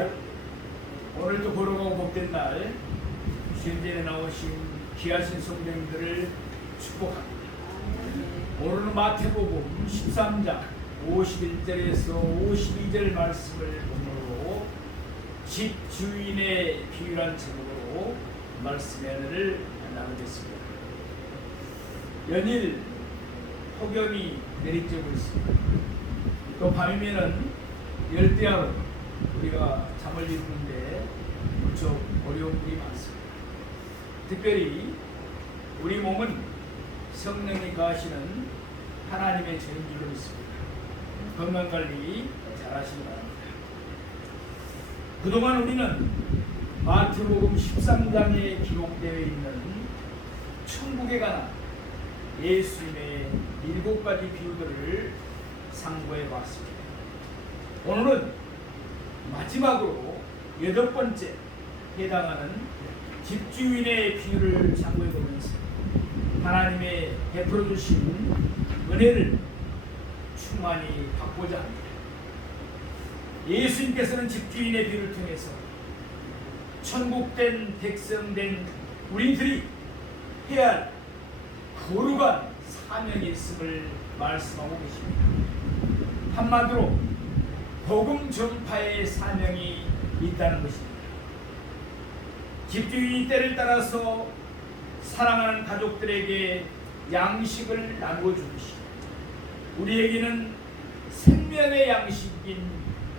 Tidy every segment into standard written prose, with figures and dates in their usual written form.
할렐루야. 오늘도 거룩하고 복된 날 현재에 나오신 귀하신 성도님들을 축복합니다. 오늘은 마태복음 13장 51절에서 52절 말씀을 본문으로 집주인의 비유란 제목으로 말씀의 은혜를 나누겠습니다. 연일 폭염이 내리쬐고 있습니다. 또 밤이면은 열대야로 우리가 잠을 이루는데 무척 어려운 일이 많습니다. 특별히 우리 몸은 성령이 거하시는 하나님의 전기로 있습니다. 건강관리 잘 하시기 바랍니다. 그동안 우리는 마태복음 13장에 기록되어 있는 천국에 관한 예수님의 7가지 비유들을 상고해 봤습니다. 오늘은 마지막으로 8번째 해당하는 집주인의 비유를 상고해 보면서 하나님의 베풀어 주신 은혜를 충만히 받고자 합니다. 예수님께서는 집주인의 비유를 통해서 천국된 백성된 우리들이 해야 할 거룩한 사명이 있음을 말씀하고 계십니다. 한마디로 복음 전파의 사명이 있다는 것입니다. 집주인이 때를 따라서 사랑하는 가족들에게 양식을 나누어 주듯이 우리에게는 생명의 양식인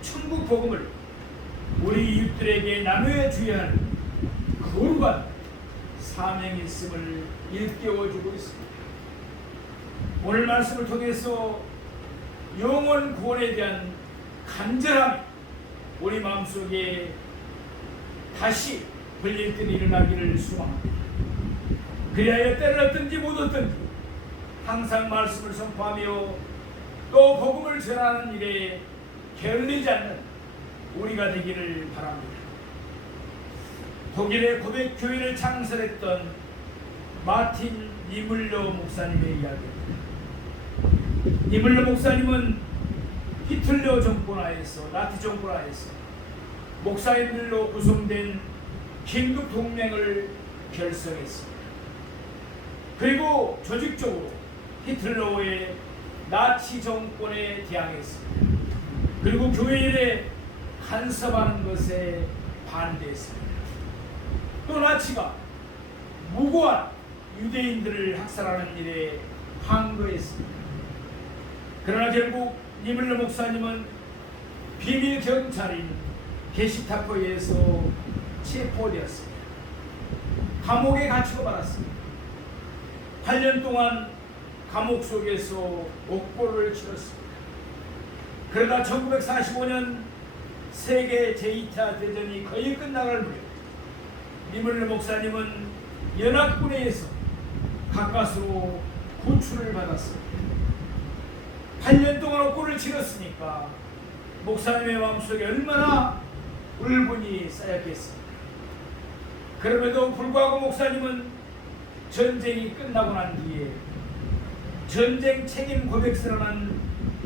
천국 복음을 우리 이웃들에게 나누어 줘야 하는 거룩한 사명이 있음을 일깨워주고 있습니다. 오늘 말씀을 통해서 영혼 구원에 대한 간절함이 우리 마음속에 다시 걸릴 때 일어나기를 소망합니다. 그리하여 때를 얻든지 못 얻든지 항상 말씀을 선포하며 또 복음을 전하는 일에 게을리지 않는 우리가 되기를 바랍니다. 독일의 고백교회를 창설했던 마틴 니물러 목사님의 이야기입니다. 니물러 목사님은 히틀러 정권하에서 나치 정권하에서 목사님들로 구성된 긴급 동맹을 결성했습니다. 그리고 조직적으로 히틀러의 나치 정권에 대항했습니다. 그리고 교회 일에 간섭하는 것에 반대했습니다. 또 나치가 무고한 유대인들을 학살하는 일에 항거했습니다. 그러나 결국 니물러 목사님은 비밀 경찰인 게시타포에서 체포되었습니다. 감옥에 갇히고 말았습니다. 8년 동안 감옥 속에서 옥고를 치렀습니다. 그러다 1945년 세계 제2차 대전이 거의 끝나갈 무렵 니물러 목사님은 연합군에서 가까스로 구출을 받았습니다. 8년 동안 옥고를 치렀으니까 목사님의 마음속에 얼마나 울분이 쌓였겠습니까? 그럼에도 불구하고 목사님은 전쟁이 끝나고 난 뒤에 전쟁 책임 고백서라는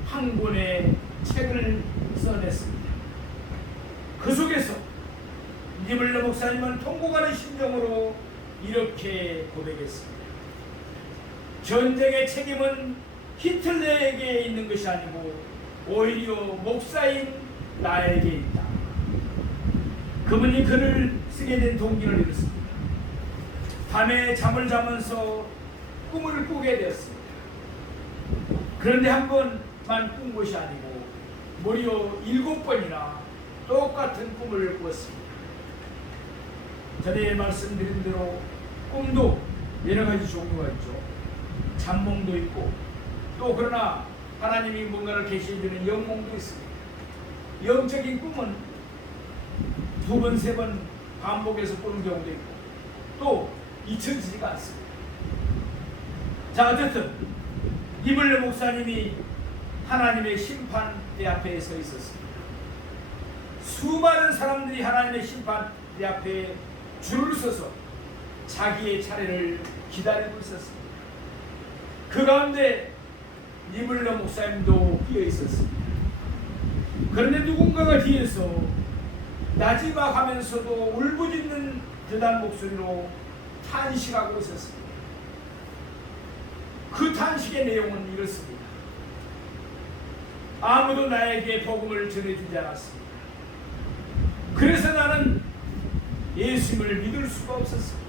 한 권의 책을 써냈습니다. 그 속에서 니물러 목사님은 통곡하는 심정으로 이렇게 고백했습니다. 전쟁의 책임은 히틀러에게 있는 것이 아니고 오히려 목사인 나에게 있다. 그분이 글을 쓰게 된 동기를 이렇습니다. 밤에 잠을 자면서 꿈을 꾸게 되었습니다. 그런데 한 번만 꾼 것이 아니고 무려 7번이나 똑같은 꿈을 꾸었습니다. 전에 말씀드린 대로 꿈도 여러 가지 종류가 있죠. 잠몽도 있고 또 그러나 하나님이 뭔가를 계시해주는 영몽도 있습니다. 영적인 꿈은 2번, 3번 반복해서 꾸는 경우도 있고 또 잊혀지지가 않습니다. 자, 어쨌든 니물러 목사님이 하나님의 심판대 앞에 서 있었습니다. 수많은 사람들이 하나님의 심판대 앞에 줄을 서서 자기의 차례를 기다리고 있었습니다. 그 가운데 니물러 목사님도 끼어 있었습니다. 그런데 누군가가 뒤에서 나지막하면서도 울부짖는 듯한 목소리로 탄식하고 있었습니다. 그 탄식의 내용은 이렇습니다. 아무도 나에게 복음을 전해주지 않았습니다. 그래서 나는 예수님을 믿을 수가 없었습니다.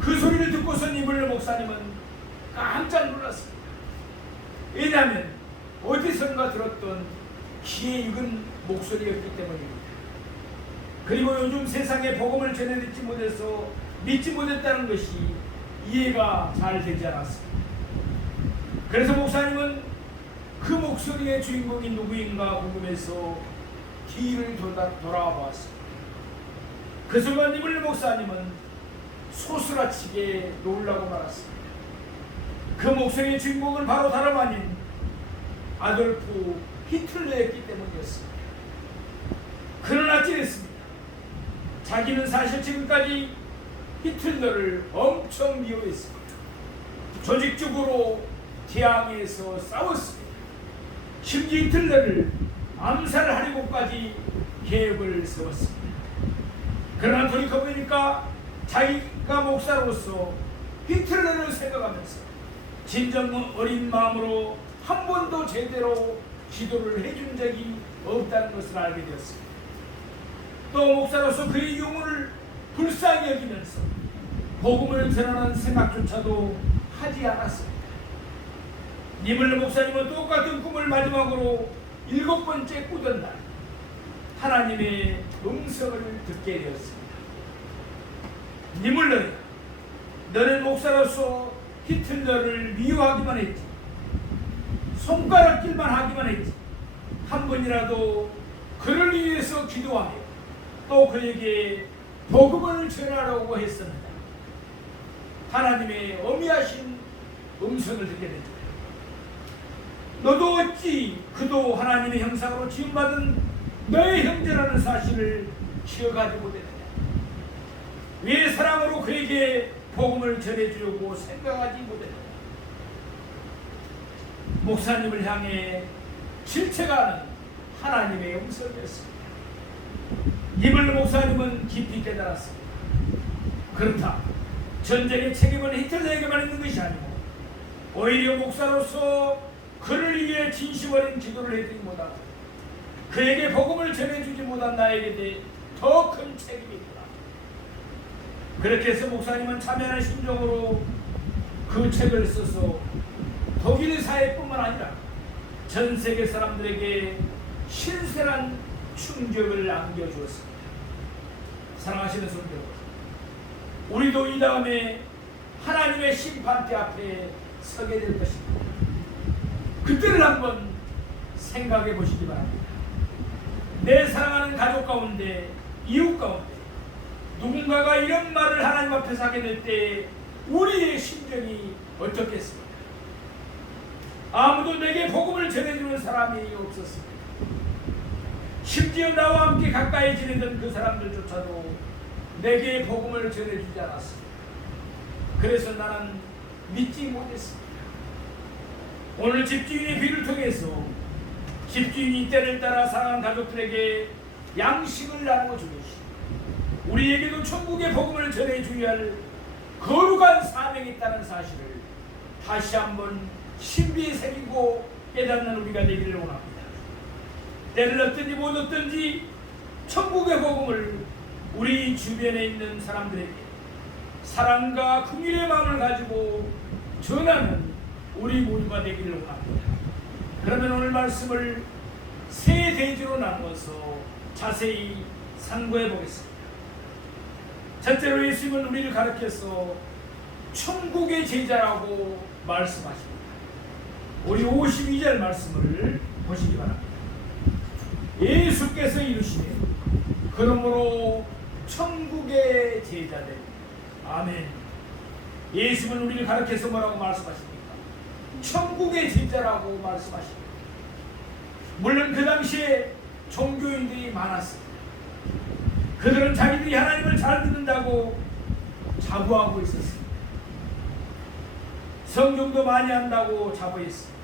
그 소리를 듣고서 니블레 목사님은 깜짝 놀랐습니다. 왜냐하면 어디선가 들었던 귀에 익은 목소리였기 때문입니다. 그리고 요즘 세상에 복음을 전해듣지 못해서 믿지 못했다는 것이 이해가 잘 되지 않았습니다. 그래서 목사님은 그 목소리의 주인공이 누구인가 궁금해서 뒤를 돌아와 보았습니다. 그 순간 니블레 목사님은 소스라치게 놀라고 말았습니다. 그 목소리의 주인공은 바로 다름 아닌 아돌프 히틀러였기 때문이었습니다. 그는 아찔했습니다. 자기는 사실 지금까지 히틀러를 엄청 미워했습니다. 조직적으로 대항해서 싸웠습니다. 심지어 히틀러를 암살하려고까지 계획을 세웠습니다. 그러나 돌이켜보니까 자기가 목사로서 히틀러를 생각하면서 진정 어린 마음으로 한 번도 제대로 기도를 해준 적이 없다는 것을 알게 되었습니다. 또 목사로서 그의 유물을 불쌍히 여기면서 복음을 전하는 생각조차도 하지 않았습니다. 니블레 목사님은 똑같은 꿈을 마지막으로 7번째 꾸던 날 하나님의 음성을 듣게 되었습니다. 니블레야, 너는 목사로서 히틀러를 미워하기만 했지, 손가락질만 하기만 했지, 한 번이라도 그를 위해서 기도하며 또 그에게 복음을 전하라고 했습니다. 하나님의 어미하신 음성을 듣게 됩니다. 너도 어찌 그도 하나님의 형상으로 지음받은 너의 형제라는 사실을 기억하지 못했느냐? 왜 사랑으로 그에게 복음을 전해주려고 생각하지 못했느냐? 목사님을 향해 질책하는 하나님의 음성이었습니다. 니블레 목사님은 깊이 깨달았습니다. 그렇다, 전쟁의 책임은 히틀러에게만 있는 것이 아니고 오히려 목사로서 그를 위해 진심 어린 기도를 해주지 못하고 그에게 복음을 전해주지 못한 나에게 대해 더 큰 책임이 있구나. 그렇게 해서 목사님은 참여하는 심정으로 그 책을 써서 독일 사회뿐만 아니라 전 세계 사람들에게 신선한 충격을 안겨주었습니다. 사랑하시는 성도 여러분, 우리도 이 다음에 하나님의 심판대 앞에 서게 될 것입니다. 그때를 한번 생각해 보시기 바랍니다. 내 사랑하는 가족 가운데, 이웃 가운데 누군가가 이런 말을 하나님 앞에서 하게 될 때 우리의 심정이 어떻겠습니까? 아무도 내게 복음을 전해주는 사람이 없었습니다. 심지어 나와 함께 가까이 지내던 그 사람들조차도 내게 복음을 전해주지 않았습니다. 그래서 나는 믿지 못했습니다. 오늘 집주인의 비를 통해서 집주인이 때를 따라 사랑하는 가족들에게 양식을 나누어 주듯이 우리에게도 천국의 복음을 전해주어야 할 거룩한 사명이 있다는 사실을 다시 한번 신비에 새기고 깨닫는 우리가 되기를 원합니다. 때를 얻든지 못 얻든지 천국의 복음을 우리 주변에 있는 사람들에게 사랑과 긍휼의 마음을 가지고 전하는 우리 모두가 되기를 원합니다. 그러면 오늘 말씀을 세 대지로 나누어서 자세히 상고해 보겠습니다. 첫째로 예수님은 우리를 가르쳐서 천국의 제자라고 말씀하십니다. 우리 52절 말씀을 보시기 바랍니다. 예수께서 이르시되 그러므로 천국의 제자들. 아멘. 예수님은 우리를 가르쳐서 뭐라고 말씀하십니까? 천국의 제자라고 말씀하십니다. 물론 그 당시에 종교인들이 많았습니다. 그들은 자기들이 하나님을 잘 듣는다고 자부하고 있었습니다. 성경도 많이 한다고 자부했습니다.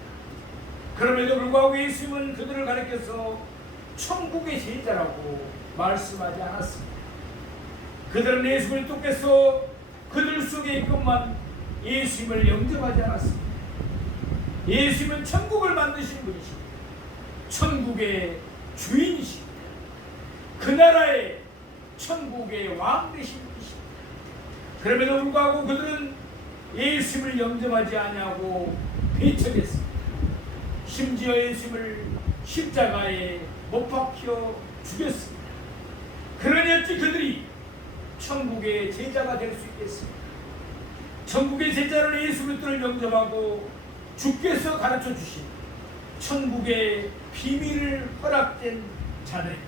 그럼에도 불구하고 예수님은 그들을 가르쳐서 천국의 제자라고 말씀하지 않았습니다. 그들은 예수 그리스도께서 그들 속에 있건만 예수님을 영접하지 않았습니다. 예수님은 천국을 만드신 분이십니다. 천국의 주인이십니다. 그 나라의 천국의 왕 되신 분이십니다. 그럼에도 불구하고 그들은 예수님을 영접하지 아니하고 배척했습니다. 심지어 예수님을 십자가에 못 박혀 죽였습니다. 그러니 어찌 그들이 천국의 제자가 될 수 있겠습니까? 천국의 제자는 예수 그리스도를 영접하고 주께서 가르쳐 주신 천국의 비밀을 허락된 자들입니다.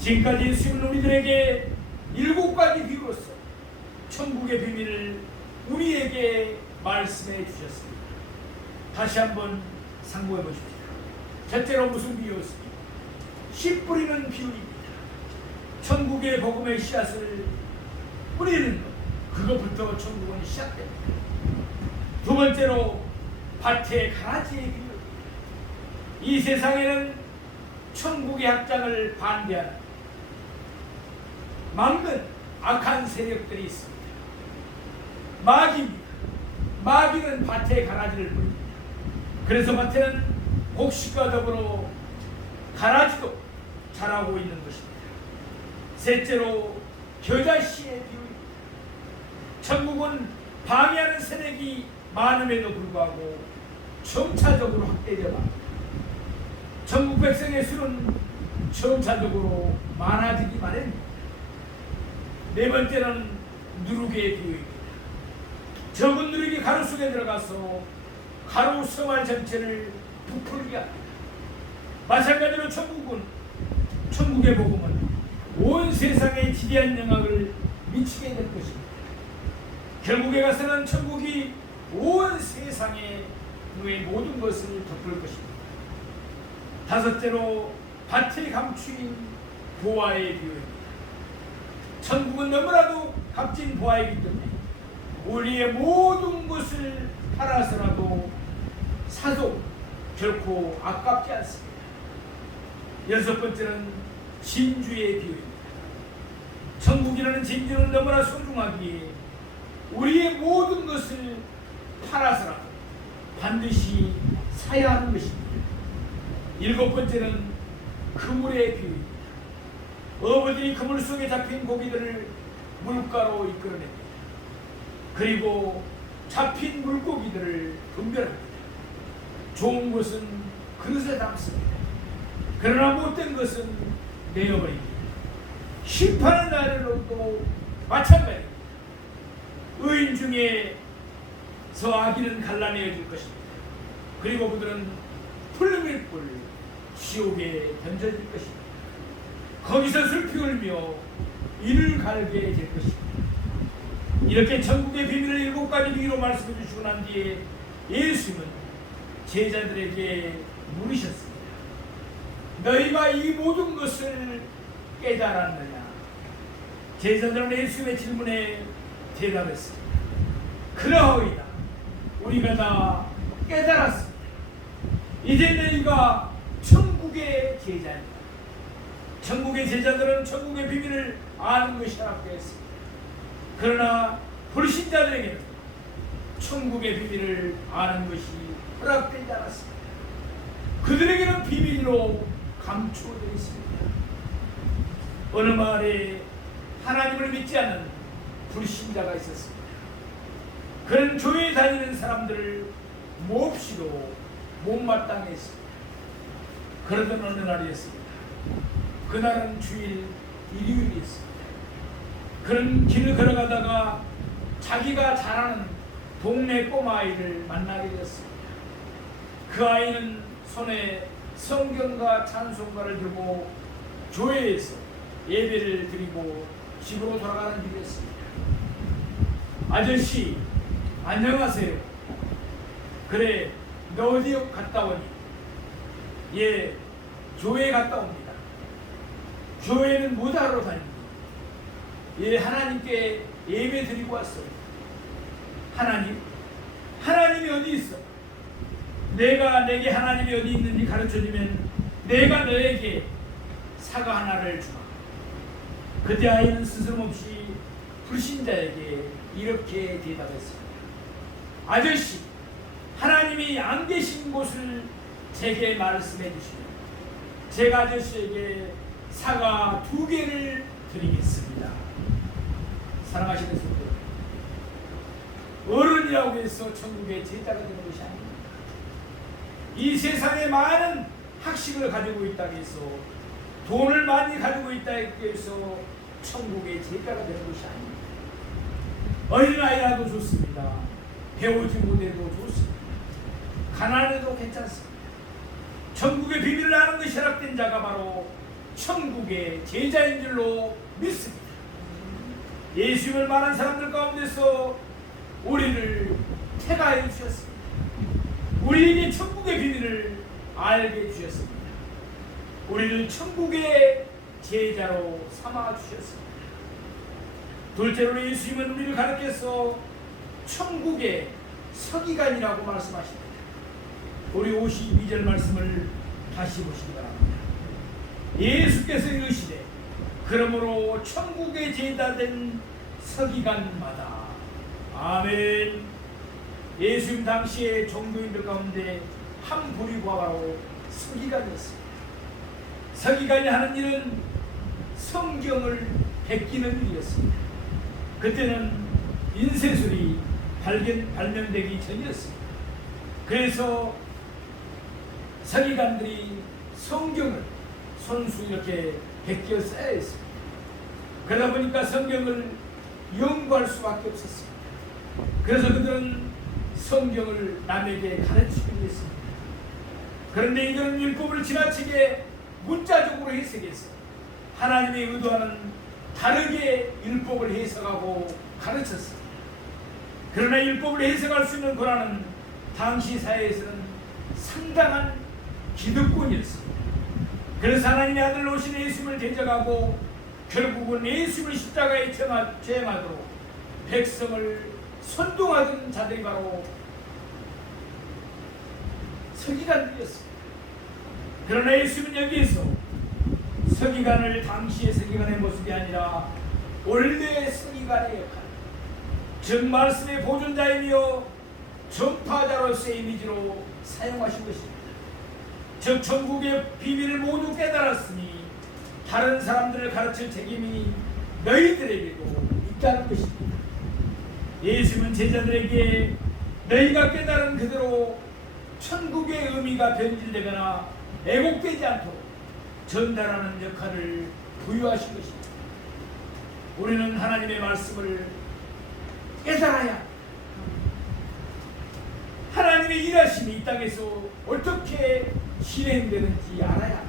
지금까지 예수님은 우리들에게 7가지 비유로서 천국의 비밀을 우리에게 말씀해 주셨습니다. 다시 한번 상고해 보십시오. 첫째로 무슨 비유였습니까? 씨 뿌리는 비유입니다. 천국의 복음의 씨앗을 뿌리는 것, 그것부터 천국은 시작됩니다. 두 번째로 밭의 가라지의 비유입니다. 이 세상에는 천국의 확장을 반대하는 막는 악한 세력들이 있습니다. 마귀입니다. 마귀는 밭에 가라지를 뿌립니다. 그래서 밭에는 곡식과 더불어 가라지도 자라고 있는 것입니다. 셋째로 겨자씨의 비유입니다. 천국은 방해하는 세력이 많음에도 불구하고 점차적으로 확대되어 갑니다. 천국 백성의 수는 점차적으로 많아지기 마련입니다. 네 번째는 누룩의 비유입니다. 적은 누룩이 가루 속에 들어가서 가루 생활 전체를 부풀게 합니다. 마찬가지로 천국의 복음은 온 세상에 지대한 영향을 미치게 될 것입니다. 결국에 가서는 천국이 온 세상의 모든 것을 덮을 것입니다. 다섯째로 밭에 감추인 보화의 비유입니다. 천국은 너무나도 값진 보화이기 때문에 우리의 모든 것을 팔아서라도 사도 결코 아깝지 않습니다. 여섯 번째는 진주의 비유입니다. 천국이라는 진주는 너무나 소중하기에 우리의 모든 것을 팔아서라도 반드시 사야 하는 것입니다. 일곱 번째는 그물의 비유입니다. 어부들이 그물 속에 잡힌 고기들을 물가로 이끌어냅니다. 그리고 잡힌 물고기들을 분별합니다. 좋은 것은 그릇에 담습니다. 그러나 못된 것은 내어버립니다. 심판의 날에로도 마찬가지입니다. 의인 중에서 악인은 갈라내어질 것입니다. 그리고 그들은 풀밀불 지옥에 던져질 것입니다. 거기서 슬피 울며 이를 갈게 될 것입니다. 이렇게 천국의 비밀을 7가지 비유로 말씀해 주시고 난 뒤에 예수님은 제자들에게 물으셨습니다. 너희가 이 모든 것을 깨달았느냐? 제자들은 예수님의 질문에 대답했습니다. 그러하이다. 우리가 다 깨달았습니다. 이제 너희가 천국의 제자입니다. 천국의 제자들은 천국의 비밀을 아는 것이라고 했습니다. 그러나 불신자들에게는 천국의 비밀을 아는 것이 허락되지 않았습니다. 그들에게는 비밀로 감추어져 있습니다. 어느 마을에 하나님을 믿지 않는 불신자가 있었습니다. 그는 교회에 다니는 사람들을 몹시도 못마땅했습니다. 그러던 어느 날이었습니다. 그날은 주일 일요일이었습니다. 그는 길을 걸어가다가 자기가 잘 아는 동네 꼬마아이를 만나게 되었습니다. 그 아이는 손에 성경과 찬송가를 들고 교회에서 예배를 드리고 집으로 돌아가는 길이었습니다. 아저씨, 안녕하세요. 그래, 너 어디 갔다 오니? 예, 교회 갔다 옵니다. 교회는 뭐 하러 다닙니다. 예, 하나님께 예배 드리고 왔어요. 하나님이 어디 있어? 내가 내게 하나님이 어디 있는지 가르쳐주면 내가 너에게 사과 하나를 주마. 그때 아이는 스스럼없이 불신자에게 이렇게 대답했습니다. 아저씨, 하나님이 안 계신 곳을 제게 말씀해 주시면 제가 아저씨에게 사과 2개를 드리겠습니다. 사랑하시는 성도, 어른이라고 해서 천국의 제자가 되는 것이 아닙니다. 이 세상에 많은 학식을 가지고 있다고 해서, 돈을 많이 가지고 있다고 해서 천국의 제자가 되는 것이 아닙니다. 어린아이라도 좋습니다. 배우지 못해도 좋습니다. 가난해도 괜찮습니다. 천국의 비밀을 아는 것이 허락된 자가 바로 천국의 제자인 줄로 믿습니다. 예수님을 말한 사람들 가운데서 우리를 택하여 주셨습니다. 우리에게 천국의 비밀을 알게 주셨습니다. 우리를 천국의 제자로 삼아 주셨습니다. 둘째로 예수님은 우리를 가르쳐서 천국의 서기관이라고 말씀하십니다. 우리 52절 말씀을 다시 보시기 바랍니다. 예수께서 이르시되 그러므로 천국의 제자된 서기관마다. 아멘. 예수님 당시에 종교인들 가운데 한 부류가 바로 서기관이었습니다. 서기관이 하는 일은 성경을 베끼는 일이었습니다. 그때는 인쇄술이 발명되기 전이었습니다. 그래서 서기관들이 성경을 손수 이렇게 베껴 써야 했습니다. 그러다 보니까 성경을 연구할 수밖에 없었습니다. 그래서 그들은 성경을 남에게 가르치기로 했습니다. 그런데 이들은 율법을 지나치게 문자적으로 해석해서 하나님의 의도와는 다르게 율법을 해석하고 가르쳤습니다. 그러나 율법을 해석할 수 있는 권한은 당시 사회에서는 상당한 기득권이었습니다. 그래서 하나님의 아들 오신 예수님을 대적하고 결국은 예수님을 십자가에 죄행하도록 백성을 선동하던 자들이 바로 서기관들이었습니다. 그러나 예수님은 여기에서 서기관을 당시의 서기관의 모습이 아니라 원래의 서기관의 역할, 즉 말씀의 보존자이며 전파자로서의 이미지로 사용하신 것입니다. 즉 천국의 비밀을 모두 깨달았으니 다른 사람들을 가르칠 책임이 너희들에게도 있다는 것입니다. 예수님은 제자들에게 너희가 깨달은 그대로 천국의 의미가 변질되거나 왜곡되지 않도록 전달하는 역할을 부여하신 것입니다. 우리는 하나님의 말씀을 깨달아야 합니다. 하나님의 일하심이 이 땅에서 어떻게 실행되는지 알아야 합니다.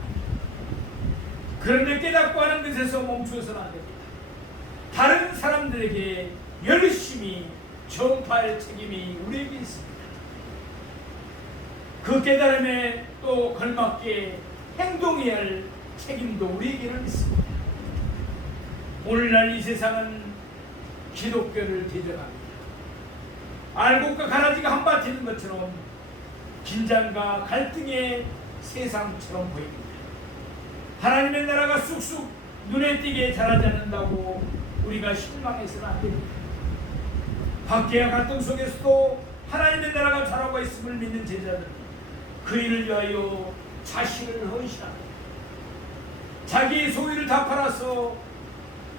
그런데 깨닫고 하는 것에서 멈추어서는 안 됩니다. 다른 사람들에게 열심히 전파할 책임이 우리에게 있습니다. 그 깨달음에 또 걸맞게 행동해야 할 책임도 우리에게는 있습니다. 오늘날 이 세상은 기독교를 대적합니다. 알곡과 가라지가 한밭이는 것처럼 긴장과 갈등의 세상처럼 보입니다. 하나님의 나라가 쑥쑥 눈에 띄게 자라지 않는다고 우리가 실망해서는 안 됩니다. 박해와 갈등 속에서도 하나님의 나라가 자라고 있음을 믿는 제자들은 그 일을 위하여 자신을 헌신합니다. 자기의 소유를 다 팔아서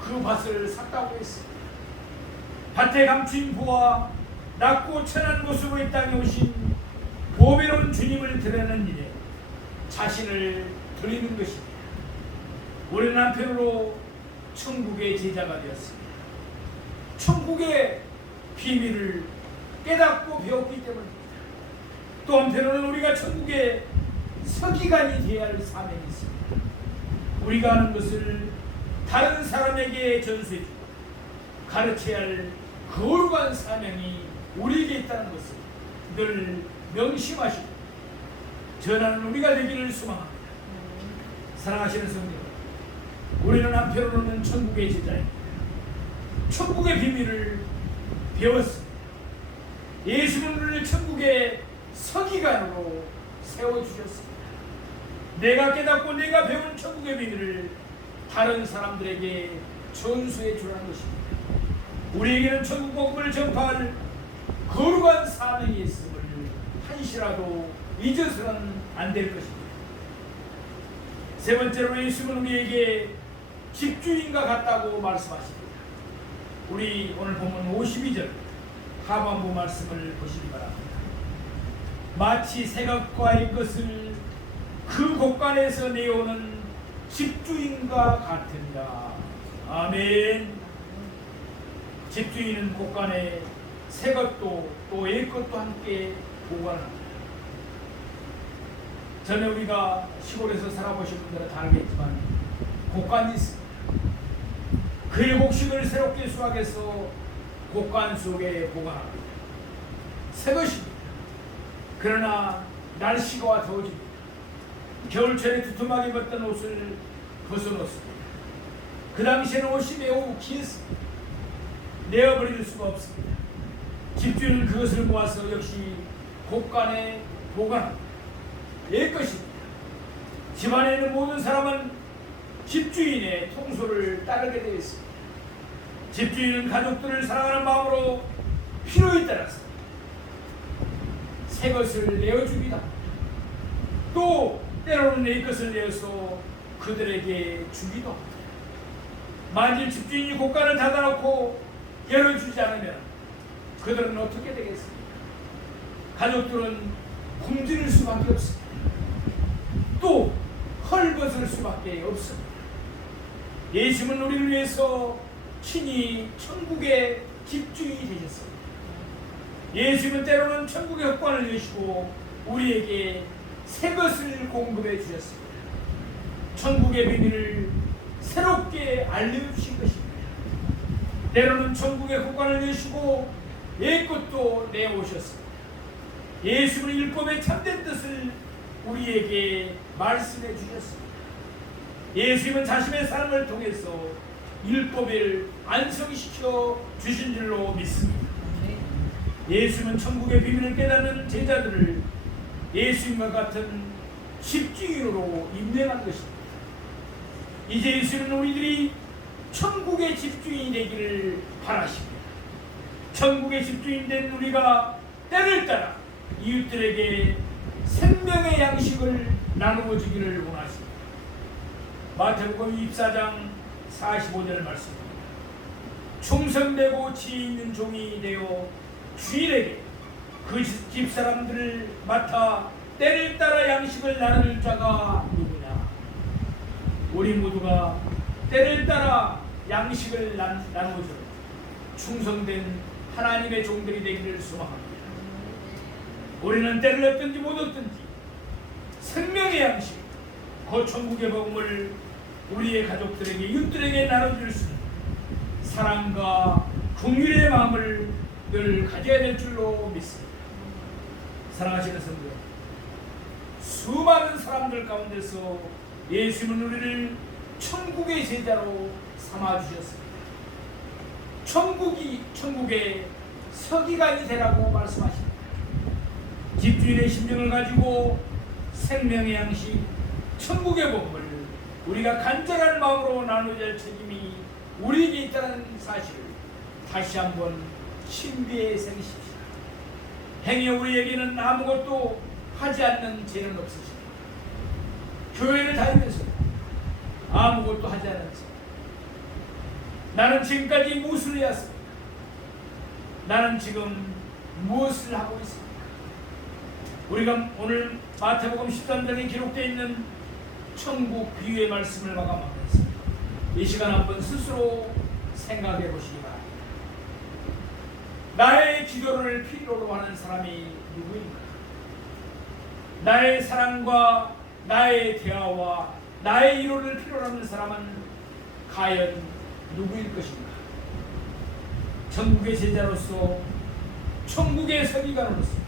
그 밭을 샀다고 했습니다. 밭에 감춘 부와 낮고 천한 모습으로 이 땅에 오신 보배로운 주님을 드러내는 일에 자신을 드리는 것입니다. 우리는 한편으로 천국의 제자가 되었습니다. 천국의 비밀을 깨닫고 배웠기 때문입니다. 또 한편으로는 우리가 천국의 서기관이 되어야 할 사명이 있습니다. 우리가 하는 것을 다른 사람에게 전수해주고 가르쳐야 할 거룩한 사명이 우리에게 있다는 것을 늘 명심하시고 전하는 우리가 되기를 소망합니다. 사랑하시는 성도 여러분, 우리는 한편으로는 천국의 제자입니다. 천국의 비밀을 배웠습니다. 예수는 우리를 천국의 서기관으로 세워주셨습니다. 내가 깨닫고 내가 배운 천국의 비밀을 다른 사람들에게 전수해 주라는 것입니다. 우리에게는 천국 복음을 전파할 거룩한 사명이 있음을 한시라도 잊어서는 안 될 것입니다. 세 번째로 예수님은 우리에게 집주인과 같다고 말씀하십니다. 우리 오늘 본문 52절 하반부 말씀을 보시기 바랍니다. 마치 새각과의 것을 그 곳간에서 내어오는 집주인과 같으리라. 아멘. 집주인은 곳간에 새 것도 또 옛 것도 함께 보관합니다. 전에 우리가 시골에서 살아보신 분들은 다 알겠지만 곡간이 있습니다. 그의 곡식을 새롭게 수확해서 곡간 속에 보관합니다. 새 것입니다. 그러나 날씨가 더워집니다. 겨울철에 두툼하게 입었던 옷을 벗어놓습니다. 그 당시에는 옷이 매우 귀했습니다. 내어버릴 수가 없습니다. 집주인은 그것을 모아서 역시 곡간에 보관합니다. 옛 것입니다. 집안에 있는 모든 사람은 집주인의 통솔을 따르게 되어 있습니다. 집주인은 가족들을 사랑하는 마음으로 필요에 따라서 새 것을 내어줍니다. 또 때로는 내 것을 내어서 그들에게 주기도 합니다. 만일 집주인이 곳간을 닫아놓고 열어주지 않으면 그들은 어떻게 되겠습니까? 가족들은 굶주릴 수밖에 없습니다. 또 헐벗을 수밖에 없습니다. 예수님은 우리를 위해서 친히 천국의 집주인이 되셨습니다. 예수님은 때로는 천국의 흑관을 여시고 우리에게 새 것을 공급해 주셨습니다. 천국의 비밀을 새롭게 알려주신 것입니다. 때로는 천국의 흑관을 여시고 옛 것도 내오셨습니다. 예수님은 율법의 참된 뜻을 우리에게 말씀해 주셨습니다. 예수님은 자신의 삶을 통해서 율법을 완성시켜 주신 줄로 믿습니다. 예수님은 천국의 비밀을 깨닫는 제자들을 예수님과 같은 집주인으로 임명한 것입니다. 이제 예수님은 우리들이 천국의 집주인이 되기를 바라십니다. 천국의 집주인 된 우리가 때를 따라 이웃들에게 생명의 양식을 나누어 주기를 원하십니다. 마태복음 24장 45절 말씀입니다. 충성되고 지혜 있는 종이 되어 주인에게 그 집사람들을 맡아 때를 따라 양식을 나눌 자가 누구냐? 우리 모두가 때를 따라 양식을 나누어주는 충성된 하나님의 종들이 되기를 소망합니다. 우리는 때를 얻든지 못 얻든지 생명의 양식, 그 천국의 복음을 우리의 가족들에게, 이웃들에게 나눠줄 수 있는 사랑과 긍휼의 마음을 늘 가져야 될 줄로 믿습니다. 사랑하시는 성도 여러분, 수많은 사람들 가운데서 예수님은 우리를 천국의 제자로 삼아주셨습니다. 천국의 서기관이 되라고 말씀하십니다. 집주인의 심정을 가지고 생명의 양식, 천국의 복음을 우리가 간절한 마음으로 나누어야 할 책임이 우리에게 있다는 사실을 다시 한번 신비에 새기십시오. 행여 우리에게는 아무것도 하지 않는 죄는 없으십니다. 교회를 다니면서 아무것도 하지 않았지. 나는 지금까지 무엇을 해왔습니까? 나는 지금 무엇을 하고 있습니까? 우리가 오늘 마태복음 13장에 기록되어 있는 천국 비유의 말씀을 마감하면서 이 시간 한번 스스로 생각해 보시기 바랍니다. 나의 기도를 필요로 하는 사람이 누구인가? 나의 사랑과 나의 대화와 나의 이론을 필요로 하는 사람은 과연 누구일 것인가? 천국의 제자로서, 천국의 서기관으로서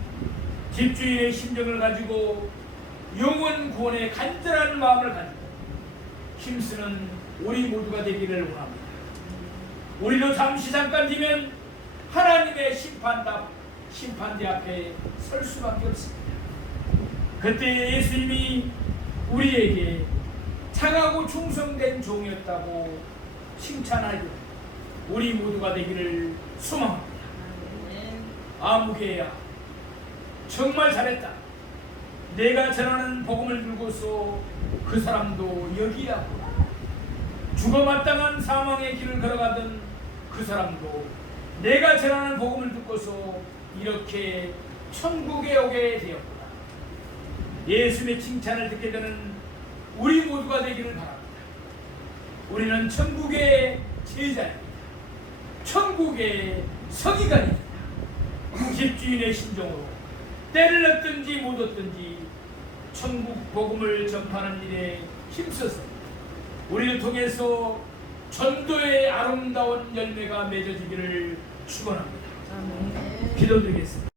집주인의 심정을 가지고 영원 구원의 간절한 마음을 가지고 힘쓰는 우리 모두가 되기를 원합니다. 우리도 잠깐 뒤면 하나님의 심판대 앞에 설 수밖에 없습니다. 그때 예수님이 우리에게 착하고 충성된 종이었다고 칭찬하여 우리 모두가 되기를 소망합니다. 아무개야, 정말 잘했다. 내가 전하는 복음을 들고서 그 사람도 여기야. 죽어 마땅한 사망의 길을 걸어가던 그 사람도 내가 전하는 복음을 듣고서 이렇게 천국에 오게 되었구나. 예수님의 칭찬을 듣게 되는 우리 모두가 되기를 바랍니다. 우리는 천국의 제자입니다. 천국의 서기관입니다. 집주인의 신종으로 때를 얻든지 못 얻든지 천국 복음을 전파하는 일에 힘써서 우리를 통해서 전도의 아름다운 열매가 맺어지기를 축원합니다. 기도드리겠습니다.